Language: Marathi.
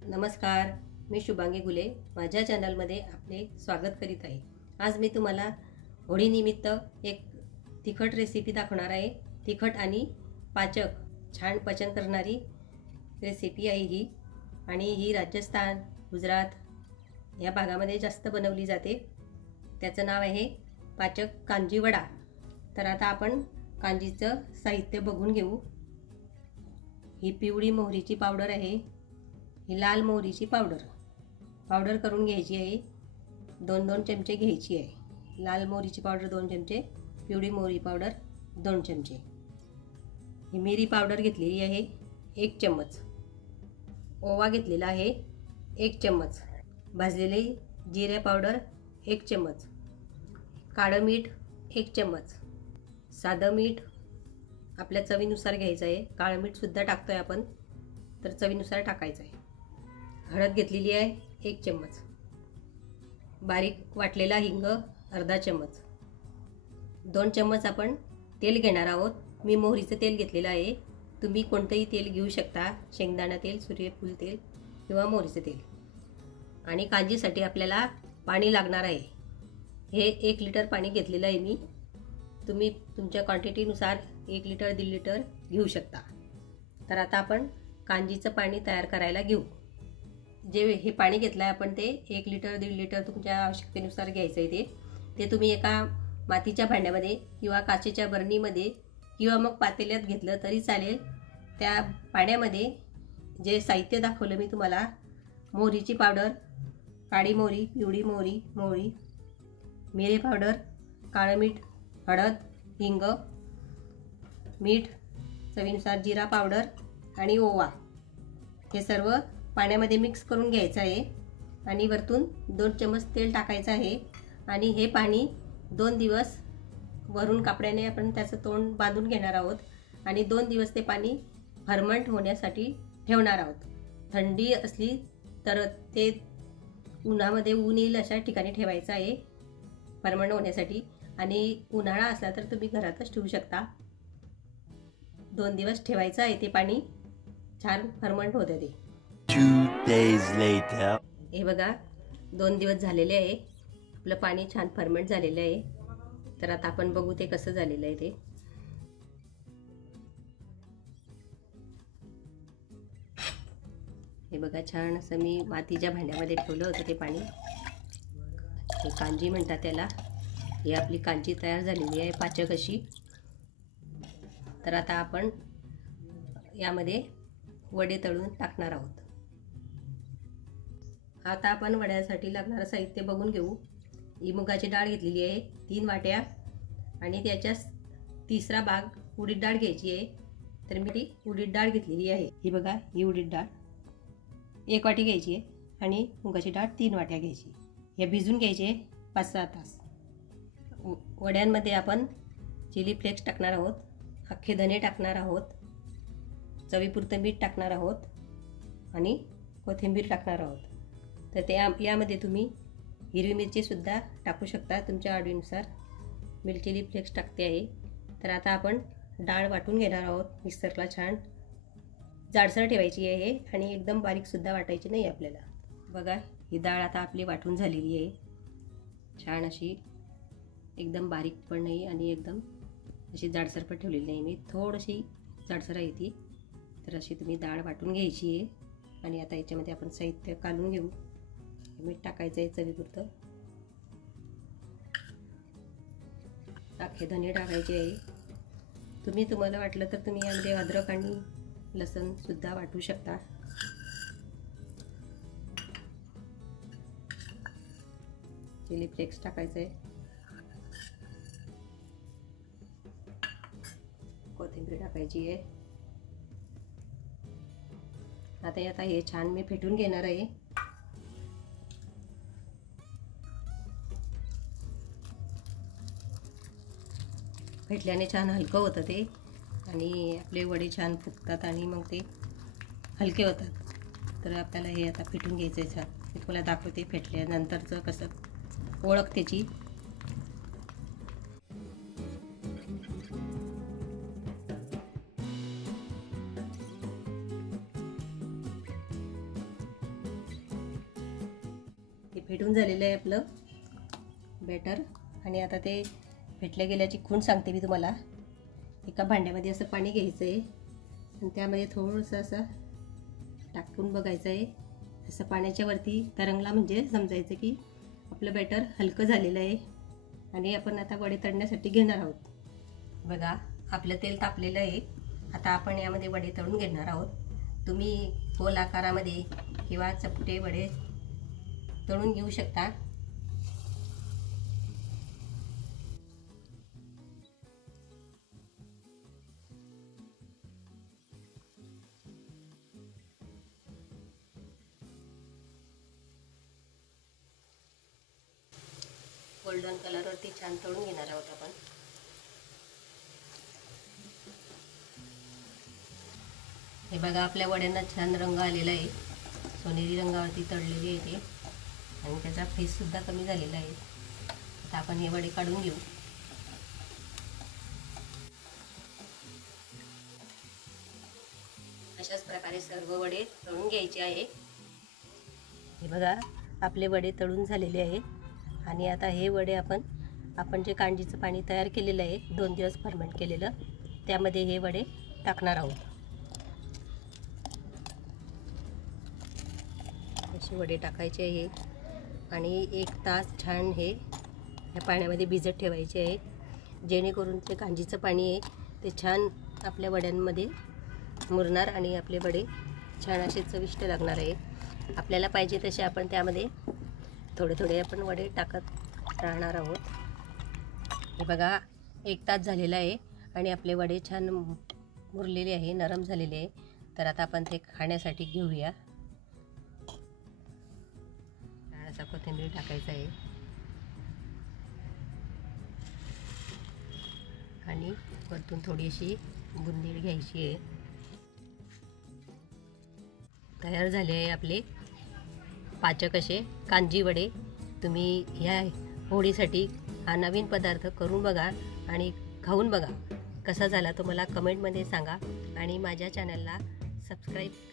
नमस्कार, मी शुभांगी गुले माझ्या चॅनलमध्ये आपले स्वागत करीत आहे। आज मी तुम्हाला होळीनिमित्त एक तिखट रेसिपी दाखवणार आहे। तिखट आणि पाचक छान पचन करणारी रेसिपी आहे ही आणि ही राजस्थान, गुजरात या भागामध्ये जास्त बनवली जाते। त्याचं नाव आहे पाचक कांजी वडा। तर आता आपण कांजीचं साहित्य बघून घेऊ। ही पिवळी मोहरीची पावडर आहे, ही लाल मोहरीची पावडर करून घ्यायची आहे। 2-2 चमचे घ्यायची आहे। लाल मोहरीची पावडर 2 चमचे, पिवळी मोहरी पावडर 2 चमचे। ही मिरी पावडर घेतलेली आहे 1 चम्मच। ओवा घेतलेला आहे 1 चम्मच। भाजलेली जिरे पावडर 1 चम्मच। काळं मीठ 1 चम्मच। साधं मीठ आपल्या चवीनुसार घ्यायचं आहे। काळं मीठ सुद्धा टाकतोय आपण, तर चवीनुसार टाकायचं आहे। हळद घेतलेली आहे 1 चम्मच। बारीक वाटलेला हिंग अर्धा चम्मच। 2 चम्मच आपण तेल घेणार आहोत। मी मोहरीचं तेल घेतलेलं आहे, तुम्ही कोणतंही तेल घेऊ शकता, शेंगदाणा तेल, सूर्यफूल तेल किंवा मोहरीचं तेल। आणि कांजीसाठी आपल्याला पाणी लागणार आहे। हे 1 लिटर पाणी घेतलेलं आहे मी, तुम्ही तुमच्या क्वांटिटीनुसार 1 लिटर 1.5 लिटर घेऊ शकता। तर आता आपण कांजीचं पाणी तयार करायला घेऊ। जे हे पाणी घेतलं आहे आपण ते 1 लिटर 1.5 लिटर तुमच्या आवश्यकतेनुसार घ्यायचं आहे। ते तुम्ही एका मातीच्या भांड्यामध्ये किंवा काचेच्या बरणीमध्ये किंवा मग पातेल्यात घेतलं तरी चालेल। त्या पाण्यामध्ये जे साहित्य दाखवलं मी तुम्हाला, मोहरीची पावडर, काळी मोहरी, पिवळी मोहरी, मिरी पावडर, काळं मीठ, हळद, हिंग, मीठ, चवीनुसार जिरा पावडर आणि ओवा, हे सर्व पाण्यामध्ये मिक्स करून घ्यायचं आहे। आणि वरतून 2 चम्मच तेल टाकायचं आहे। आणि हे पाणी 2 दिवस वरून कापड्याने आपण त्याचं तोंड बांधून घेणार आहोत आणि 2 दिवस ते पाणी फर्मंट होण्यासाठी ठेवणार आहोत। थंडी असली तर ते उन्हामध्ये ऊन येईल अशा ठिकाणी ठेवायचं आहे फर्मंट होण्यासाठी। आणि उन्हाळा असला तर तुम्ही घरातच ठेवू शकता। 2 दिवस ठेवायचं आहे ते पाणी छान फर्मंट होते ते। 2 days later. हे बघा 2 दिवस झालेले आहे, आपलं पाणी छान फर्मेंट झालेलं आहे। तर आता आपण बघू ते कसं झालेलं आहे ते। हे बघा छान असं मी मातीच्या भांड्यामध्ये ठेवलं होतं ते पाणी। हे कांजी म्हणतात त्याला। ही आपली कांजी तयार झालेली आहे पाचक अशी। तर आता आपण यामध्ये वडे तळून टाकणार आहोत। आता आपण वड्यासाठी लागणारं साहित्य बघून घेऊ। ही मुगाची डाळ घेतलेली आहे 3 वाट्या आणि त्याच्या 3रा भाग उडीद डाळ घ्यायची आहे। तर मी ती उडीद डाळ घेतलेली आहे। ही बघा, ही उडीद डाळ 1 वाटी घ्यायची आहे आणि मुगाची डाळ 3 वाट्या घ्यायची। हे भिजून घ्यायचे 5-6 तास। वड्यांमध्ये आपण चिली फ्लेक्स टाकणार आहोत, अख्खे धने टाकणार आहोत, चवीपुरतं मीठ टाकणार आहोत आणि कोथिंबीर टाकणार आहोत। तर ते यामध्ये तुम्ही हिरवी मिरची सुद्धा टाकू शकता तुमच्या आवडीनुसार। मी चिली फ्लेक्स टाकते आहे। तर आता आपण डाळ वाटून घेणार आहोत मिक्सरला। छान जाडसर ठेवायची आहे आणि एकदम बारीक सुद्धा वाटायची नाही आपल्याला। बघा ही डाळ आता आपली वाटून झालेली आहे, छान अशी, एकदम बारीक पण नाही आणि एकदम अशी जाडसर पण ठेवलेली नाही मी, थोडीशी जाडसर आहे ती। तर अशी तुम्ही डाळ वाटून घ्यायची आहे। आणि आता याच्यामध्ये आपण साहित्य काढून घेऊ। मीठ टाकायचं आहे चवीपुरतं, अख्खे धने टाकायचे आहे। तुम्हाला वाटलं तर तुम्ही यामध्ये अद्रक आणि लसूण सुद्धा वाटू शकता। चिली फ्लेक्स टाकायचं आहे, कोथिंबीर टाकायची आहे। आता हे छान मी फेटून घेणार आहे। फेटल्याने छान हलकं होतं ते आणि आपले वडे छान फुगतात आणि मग ते हलके होतात। तर आपल्याला हे आता फेटून घ्यायचं आहे छान। मी तुम्हाला दाखवते फेटल्यानंतरचं कसं ओळख त्याची। फेटून झालेलं आहे आपलं बॅटर आणि आता ते फेटल्या गेल्याची खूण सांगते मी तुम्हाला. एका भांड्यामध्ये असं पाणी घ्यायचं आहे आणि त्यामध्ये थोडंसं असं टाकून बघायचं आहे. असं पाण्याच्या वरती तरंगला म्हणजे समजायचं की आपलं बॅटर हलकं झालेलं आहे आणि आपण आता वडे तळण्यासाठी घेणार आहोत. बघा आपलं तेल तापलेलं आहे. आता आपण यामध्ये वडे तळून घेणार आहोत. तुम्ही गोल आकारामध्ये किंवा चपटे वडे तळून घेऊ शकता. गोल्डन कलरवरती छान तळून घेणार आहोत आपण. हे बघा आपल्या वड्यांना छान रंग आलेला आहे. सोनेरी रंगावरती तळलेली आहे ते आणि त्याचा फेस सुद्धा कमी झालेला आहे. आता आपण हे वडे काढून घेऊ. अशाच प्रकारे सर्व वडे तळून घ्यायचे आहे. हे बघा आपले वडे तळून झालेले आहे आणि आता हे वडे आपण जे कांजीचं पाणी तयार केलेलं आहे 2 दिवस फर्मेंट केलेलं त्यामध्ये हे वडे टाकणार आहोत. असे वडे टाकायचे आहे आणि 1 तास छान हे या पाण्यामध्ये भिजत ठेवायचे आहे जेणेकरून ते कांजीचं पाणी आहे ते छान आपल्या वड्यांमध्ये मुरणार आणि आपले वडे छान असे चविष्ट लागणार आहे. आपल्याला पाहिजे तसे आपण त्यामध्ये थोडे थोडे आपण वडे टाकत राहणार आहोत. हे बघा 1 तास झालेला आहे आणि आपले वडे छान मुरलेले आहे, नरम झालेले आहे. तर आता आपण ते खाण्यासाठी घेऊया. असा कोथिंबीर टाकायचा आहे आणि वरतून थोडीशी बुंदी घ्यायची आहे. तयार झाले आहे आपले पाचक असे कांजी वडे. तुम्ही ह्या होळीसाठी हा नवीन पदार्थ करून बघा आणि खाऊन बघा. कसा झाला तो मला कमेंटमध्ये सांगा आणि माझ्या चॅनलला सबस्क्राईब